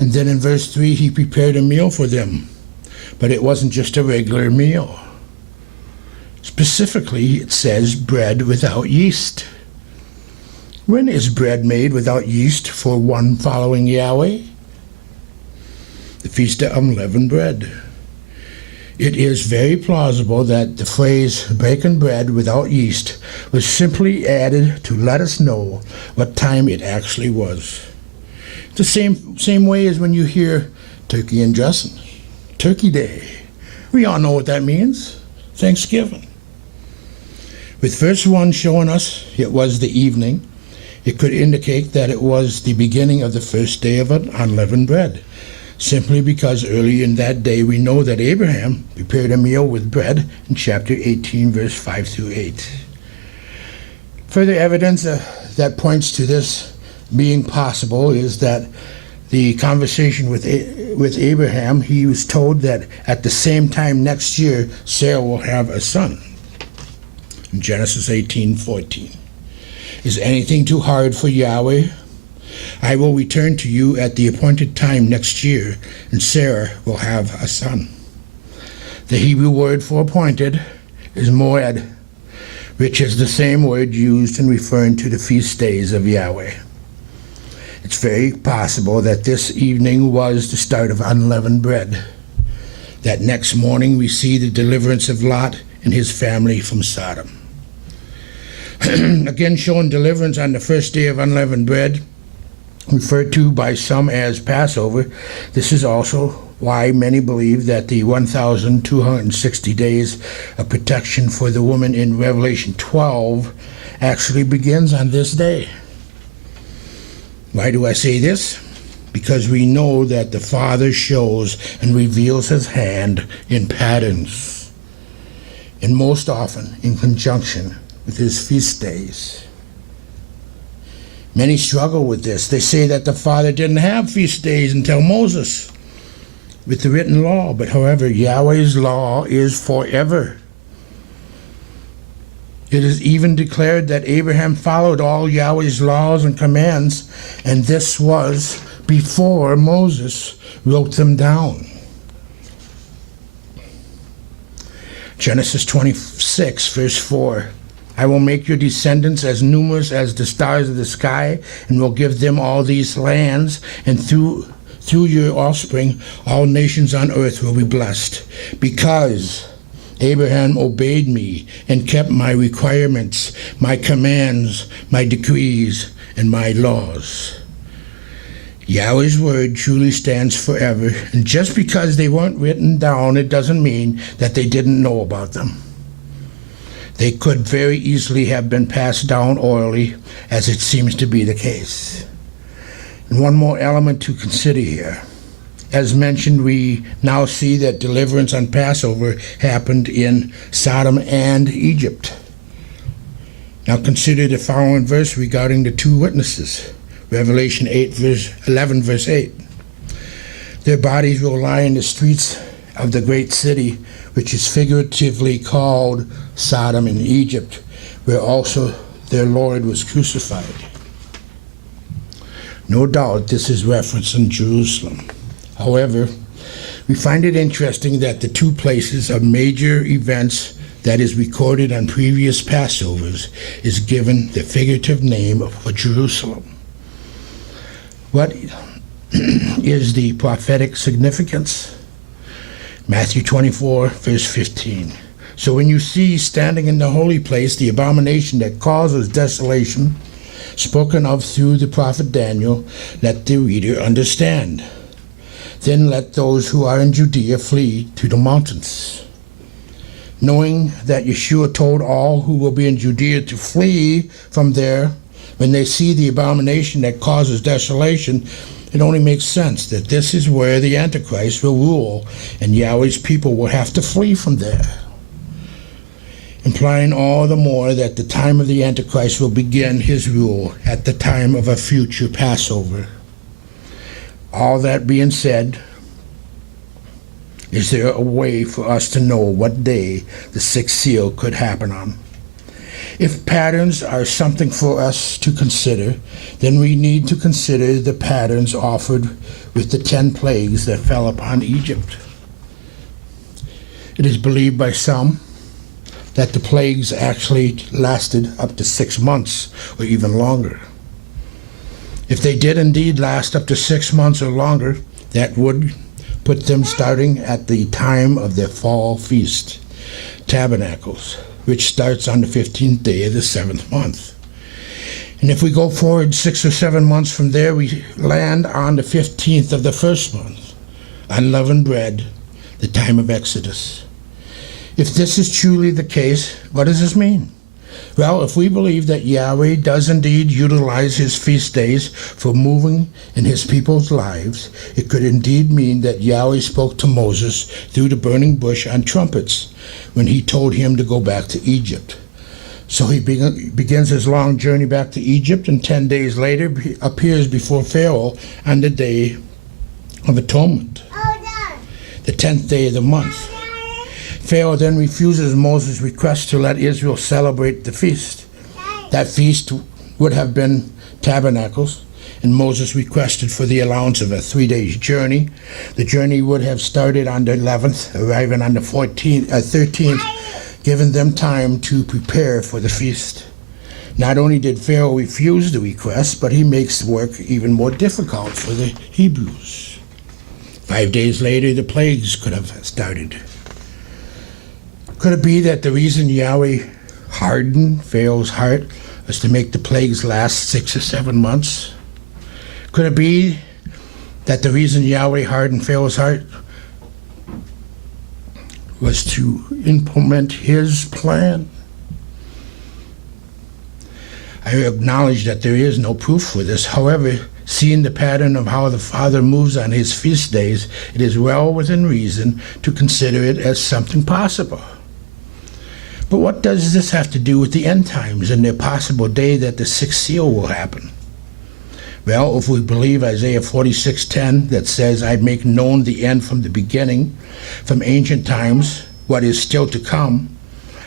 And then in verse 3 he prepared a meal for them. But it wasn't just a regular meal. Specifically, it says bread without yeast. When is bread made without yeast for one following Yahweh? The Feast of Unleavened Bread. It is very plausible that the phrase "baking bread without yeast" was simply added to let us know what time it actually was. The same way as when you hear turkey and dressing, Turkey Day. We all know what that means. Thanksgiving. With verse 1 showing us it was the evening, it could indicate that it was the beginning of the first day of unleavened bread, simply because early in that day we know that Abraham prepared a meal with bread in chapter 18, verse 5 through 8. Further evidence that points to this being possible is that the conversation with Abraham, he was told that at the same time next year Sarah will have a son. In Genesis 18:14. "Is anything too hard for Yahweh? I will return to you at the appointed time next year, and Sarah will have a son." The Hebrew word for appointed is moed, which is the same word used in referring to the feast days of Yahweh. It's very possible that this evening was the start of unleavened bread. That next morning we see the deliverance of Lot and his family from Sodom. Again, showing deliverance on the first day of unleavened bread, referred to by some as Passover. This is also why many believe that the 1,260 days of protection for the woman in Revelation 12 actually begins on this day. Why do I say this? Because we know that the Father shows and reveals his hand in patterns, and most often in conjunction with his feast days. Many struggle with this. They say that the Father didn't have feast days until Moses with the written law, but however, Yahweh's law is forever. It is even declared that Abraham followed all Yahweh's laws and commands, and this was before Moses wrote them down. Genesis 26, verse 4. "I will make your descendants as numerous as the stars of the sky, and will give them all these lands, and through your offspring all nations on earth will be blessed, because Abraham obeyed me and kept my requirements, my commands, my decrees, and my laws." Yahweh's word truly stands forever, and just because they weren't written down, it doesn't mean that they didn't know about them. They could very easily have been passed down orally, as it seems to be the case. And one more element to consider here. As mentioned, we now see that deliverance on Passover happened in Sodom and Egypt. Now consider the following verse regarding the two witnesses. Revelation 11, verse 8. "Their bodies will lie in the streets of the great city, which is figuratively called Sodom and Egypt, where also their Lord was crucified." No doubt this is referencing Jerusalem. However, we find it interesting that the two places of major events that is recorded on previous Passovers is given the figurative name of Jerusalem. What is the prophetic significance? Matthew 24, verse 15. "So when you see standing in the holy place the abomination that causes desolation, spoken of through the prophet Daniel, let the reader understand. Then let those who are in Judea flee to the mountains." Knowing that Yeshua told all who will be in Judea to flee from there when they see the abomination that causes desolation, it only makes sense that this is where the Antichrist will rule, and Yahweh's people will have to flee from there. implying all the more that the time of the Antichrist will begin his rule at the time of a future Passover. All that being said, is there a way for us to know what day the sixth seal could happen on? If patterns are something for us to consider, then we need to consider the patterns offered with the 10 plagues that fell upon Egypt. It is believed by some that the plagues actually lasted up to 6 months or even longer. If they did indeed last up to 6 months or longer, that would put them starting at the time of their fall feast, Tabernacles, which starts on the 15th day of the 7th month. And if we go forward 6 or 7 months from there, we land on the 15th of the first month, unleavened bread, the time of Exodus. If this is truly the case, what does this mean? Well, if we believe that Yahweh does indeed utilize his feast days for moving in his people's lives, it could indeed mean that Yahweh spoke to Moses through the burning bush on trumpets when he told him to go back to Egypt. So he begins his long journey back to Egypt, and 10 days later he appears before Pharaoh on the Day of Atonement, the 10th day of the month. Pharaoh then refuses Moses' request to let Israel celebrate the feast. That feast would have been Tabernacles, and Moses requested for the allowance of a 3-day journey. The journey would have started on the 11th, arriving on the 13th, giving them time to prepare for the feast. Not only did Pharaoh refuse the request, but he makes work even more difficult for the Hebrews. 5 days later, the plagues could have started. Could it be that the reason Yahweh hardened Pharaoh's heart was to make the plagues last 6 or 7 months? Could it be that the reason Yahweh hardened Pharaoh's heart was to implement his plan? I acknowledge that there is no proof for this. However, seeing the pattern of how the Father moves on his feast days, it is well within reason to consider it as something possible. But what does this have to do with the end times and the possible day that the sixth seal will happen? Well, if we believe Isaiah 46:10 that says, I make known the end from the beginning, from ancient times, what is still to come,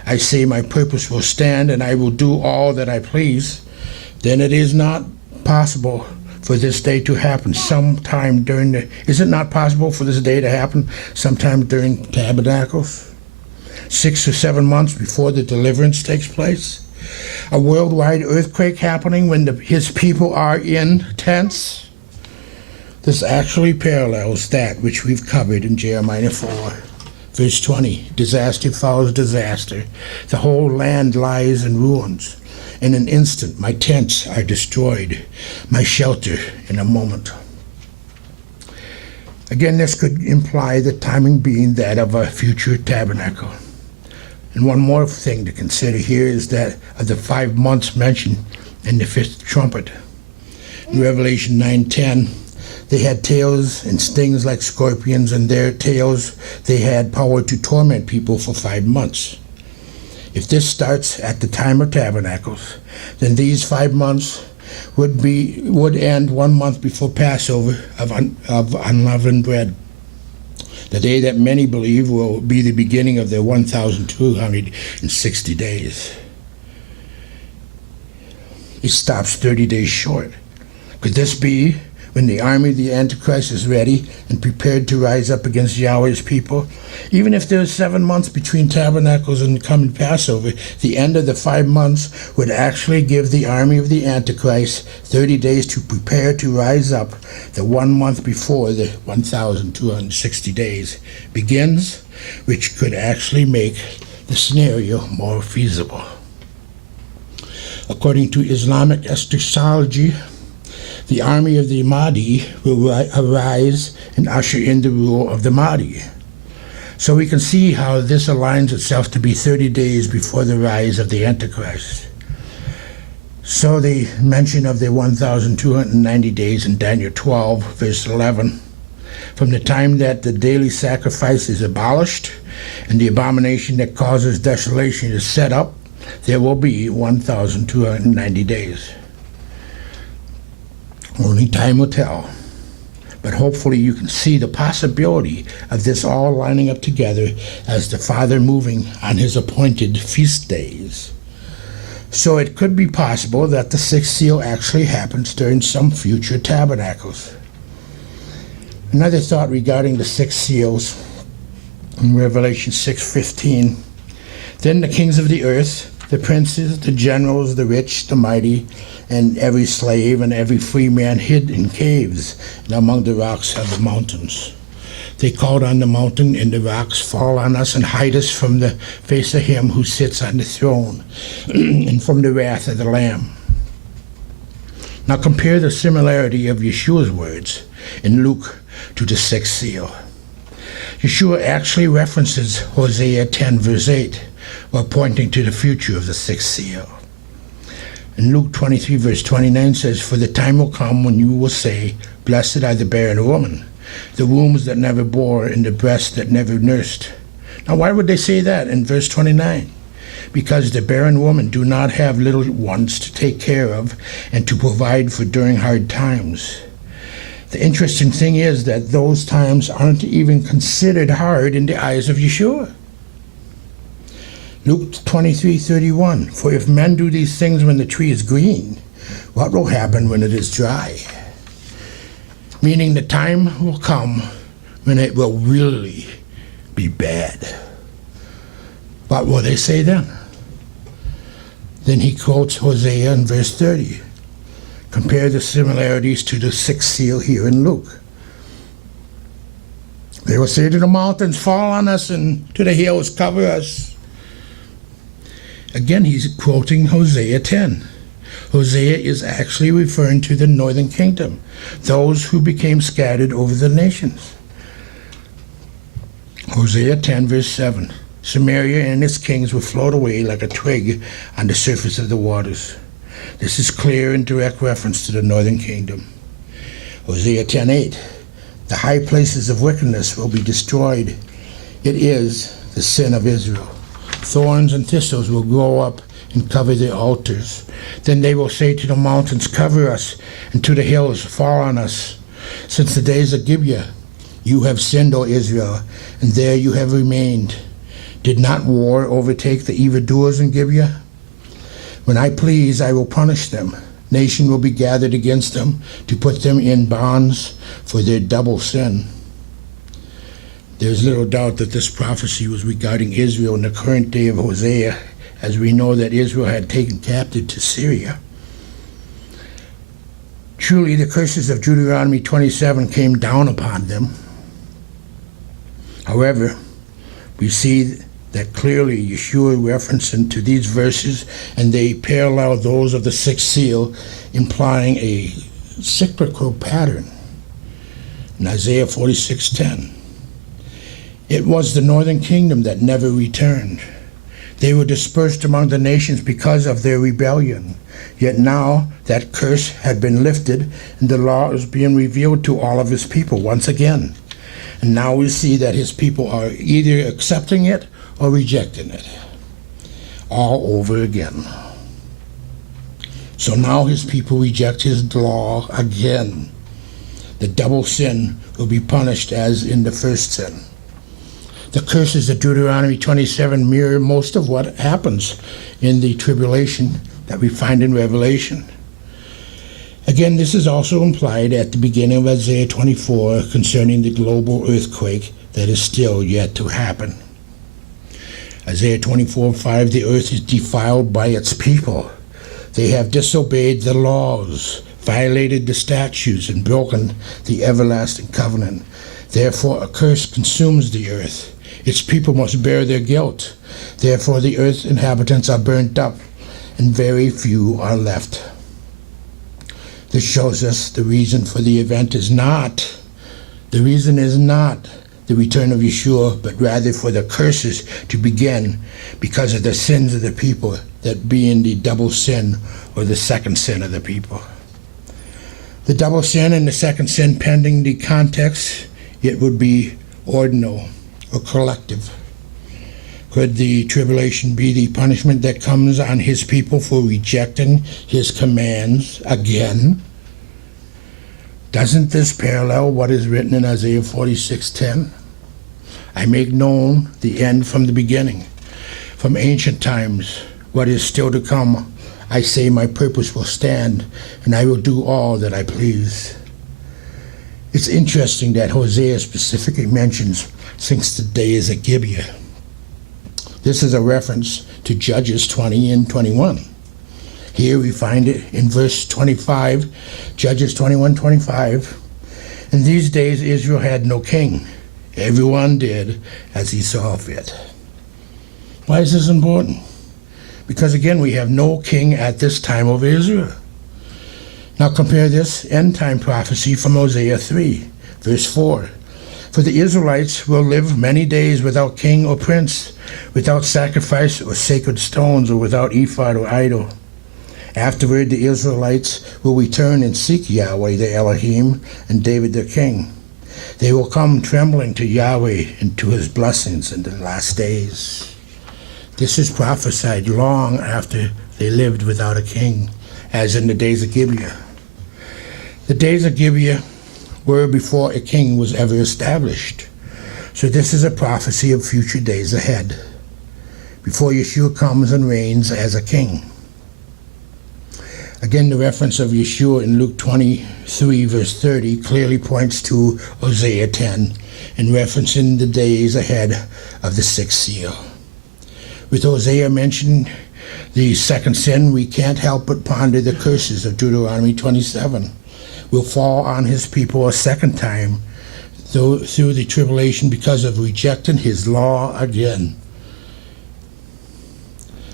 I say my purpose will stand and I will do all that I please, then it is not possible for this day to happen sometime during is it not possible for this day to happen sometime during Tabernacles? 6 or 7 months before the deliverance takes place? A worldwide earthquake happening when his people are in tents? This actually parallels that which we've covered in Jeremiah 4, verse 20. Disaster follows disaster. The whole land lies in ruins. In an instant, my tents are destroyed, my shelter in a moment. Again, this could imply the timing being that of a future tabernacle. And one more thing to consider here is that of the 5 months mentioned in the 5th trumpet. In Revelation 9:10, they had tails and stings like scorpions, and their tails they had power to torment people for 5 months. If this starts at the time of Tabernacles, then these 5 months would end 1 month before Passover of unleavened bread, the day that many believe will be the beginning of their 1,260 days. It stops 30 days short. Could this be when the army of the Antichrist is ready and prepared to rise up against Yahweh's people? Even if there's 7 months between Tabernacles and coming Passover, the end of the 5 months would actually give the army of the Antichrist 30 days to prepare to rise up the 1 month before the 1,260 days begins, which could actually make the scenario more feasible. According to Islamic eschatology, the army of the Mahdi will arise and usher in the rule of the Mahdi. So we can see how this aligns itself to be 30 days before the rise of the Antichrist. So the mention of the 1,290 days in Daniel 12, verse 11, From the time that the daily sacrifice is abolished and the abomination that causes desolation is set up, there will be 1,290 days. Only time will tell. But hopefully you can see the possibility of this all lining up together as the Father moving on his appointed feast days. So it could be possible that the sixth seal actually happens during some future tabernacles. Another thought regarding the six seals in Revelation 6:15. Then the kings of the earth, the princes, the generals, the rich, the mighty, and every slave and every free man hid in caves and among the rocks of the mountains. They called on the mountain, and the rocks fall on us and hide us from the face of him who sits on the throne and from the wrath of the Lamb. Now compare the similarity of Yeshua's words in Luke to the sixth seal. Yeshua actually references Hosea 10 verse 8 while pointing to the future of the sixth seal. And Luke 23 verse 29 says, "For the time will come when you will say, Blessed are the barren woman, the wombs that never bore, and the breasts that never nursed." Now why would they say that in verse 29? Because the barren woman do not have little ones to take care of and to provide for during hard times. The interesting thing is that those times aren't even considered hard in the eyes of Yeshua. Luke 23:31, "For if men do these things when the tree is green, what will happen when it is dry?" Meaning the time will come when it will really be bad. What will they say then? Then he quotes Hosea in verse 30. Compare the similarities to the sixth seal here in Luke. They will say to the mountains, "Fall on us," and to the hills, "Cover us." Again, he's quoting Hosea 10. Hosea is actually referring to the northern kingdom, those who became scattered over the nations. Hosea 10 verse 7, "Samaria and its kings will float away like a twig on the surface of the waters." This is clear and direct reference to the northern kingdom. Hosea 10:8, "The high places of wickedness will be destroyed. It is the sin of Israel. Thorns and thistles will grow up and cover their altars. Then they will say to the mountains, 'Cover us,' and to the hills, 'Fall on us.' Since the days of Gibeah, you have sinned, O Israel, and there you have remained. Did not war overtake the evildoers in Gibeah? When I please, I will punish them. Nation will be gathered against them to put them in bonds for their double sin." There's little doubt that this prophecy was regarding Israel in the current day of Hosea, as we know that Israel had taken captive to Syria. Truly, the curses of Deuteronomy 27 came down upon them. However, we see that clearly Yeshua referencing to these verses, and they parallel those of the sixth seal, implying a cyclical pattern. In Isaiah 46:10, "It was the northern kingdom that never returned. They were dispersed among the nations because of their rebellion. Yet now that curse had been lifted, and the law is being revealed to all of his people once again. And now we see that his people are either accepting it or rejecting it, all over again. So now his people reject his law again. The double sin will be punished as in the first sin. The curses of Deuteronomy 27 mirror most of what happens in the tribulation that we find in Revelation. Again, this is also implied at the beginning of Isaiah 24 concerning the global earthquake that is still yet to happen. Isaiah 24:5, "The earth is defiled by its people. They have disobeyed the laws, violated the statutes, and broken the everlasting covenant. Therefore a curse consumes the earth. Its people must bear their guilt. Therefore the earth's inhabitants are burnt up, and very few are left." This shows us the reason for the event is not the return of Yeshua, but rather for the curses to begin because of the sins of the people, that being the double sin or the second sin of the people. The double sin and the second sin, pending the context, it would be ordinal or collective. Could the tribulation be the punishment that comes on his people for rejecting his commands again? Doesn't this parallel what is written in Isaiah 46:10? I make known the end from the beginning, from ancient times, what is still to come. I say my purpose will stand, and I will do all that I please. It's interesting that Hosea specifically mentions since the days of Gibeah. This is a reference to Judges 20 and 21. Here we find it in verse 25, Judges 21:25. In these days Israel had no king. Everyone did as he saw fit. Why is this important? Because again, we have no king at this time over Israel. Now compare this end-time prophecy from Hosea 3, verse 4. For the Israelites will live many days without king or prince, without sacrifice or sacred stones, or without ephod or idol. Afterward, the Israelites will return and seek Yahweh their Elohim and David their king. They will come trembling to Yahweh and to his blessings in the last days. This is prophesied long after they lived without a king, as in the days of Gibeah. The days of Gibeah were before a king was ever established. So this is a prophecy of future days ahead, before Yeshua comes and reigns as a king. Again, the reference of Yeshua in Luke 23, verse 30, clearly points to Hosea 10, in referencing the days ahead of the sixth seal. With Hosea mentioning the second sin, we can't help but ponder the curses of Deuteronomy 27 will fall on his people a second time through the tribulation because of rejecting his law again.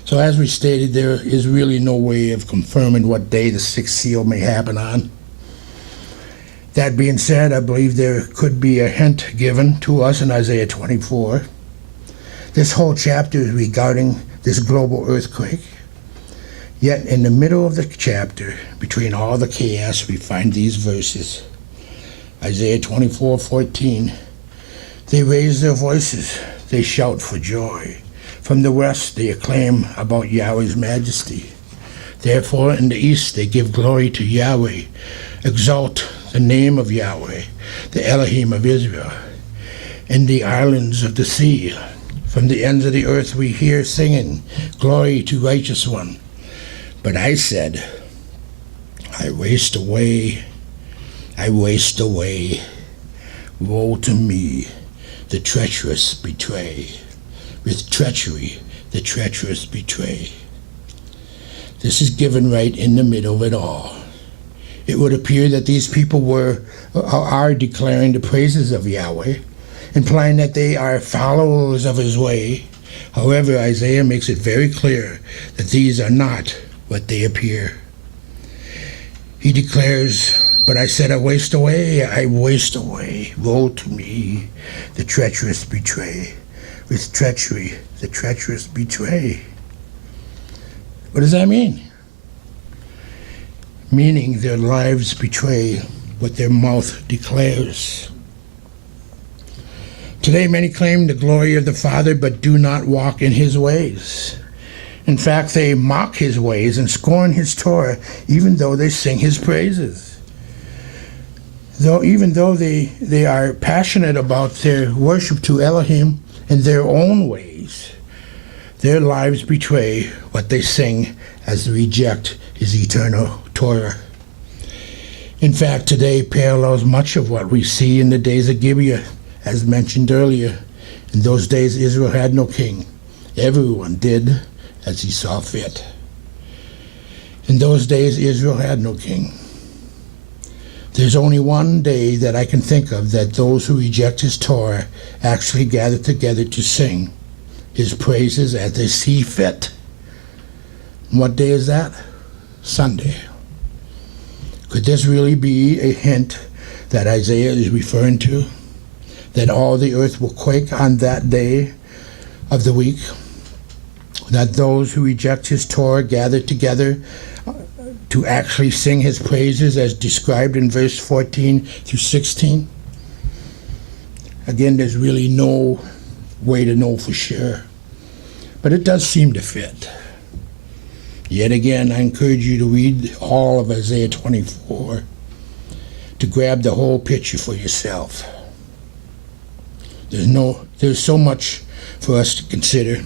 So as we stated, there is really no way of confirming what day the sixth seal may happen on. That being said, I believe there could be a hint given to us in Isaiah 24. This whole chapter is regarding this global earthquake. Yet in the middle of the chapter, between all the chaos, we find these verses. Isaiah 24:14. They raise their voices, they shout for joy. From the west they acclaim about Yahweh's majesty. Therefore in the east they give glory to Yahweh, exalt the name of Yahweh, the Elohim of Israel. In the islands of the sea, from the ends of the earth we hear singing, glory to righteous one. But I said, I waste away, woe to me, the treacherous betray. With treachery, the treacherous betray. This is given right in the middle of it all. It would appear that these people are declaring the praises of Yahweh, implying that they are followers of his way. However, Isaiah makes it very clear that these are not what they appear. He declares, but I said, I waste away, woe to me, the treacherous betray. With treachery, the treacherous betray. What does that mean? Meaning their lives betray what their mouth declares. Today many claim the glory of the Father but do not walk in his ways. In fact, they mock his ways and scorn his Torah even though they sing his praises. Even though they are passionate about their worship to Elohim in their own ways, their lives betray what they sing as they reject his eternal Torah. In fact, today parallels much of what we see in the days of Gibeah, as mentioned earlier. In those days, Israel had no king. Everyone did as he saw fit. In those days, Israel had no king. There's only one day that I can think of that those who reject his Torah actually gather together to sing his praises as they see fit. And what day is that? Sunday. Could this really be a hint that Isaiah is referring to? That all the earth will quake on that day of the week? That those who reject his Torah gather together to actually sing his praises as described in verse 14 through 16? Again, there's really no way to know for sure, but it does seem to fit. Yet again, I encourage you to read all of Isaiah 24 to grab the whole picture for yourself. There's so much for us to consider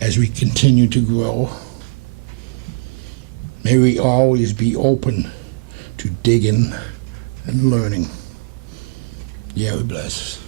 as we continue to grow. May we always be open to digging and learning. Yahweh bless us.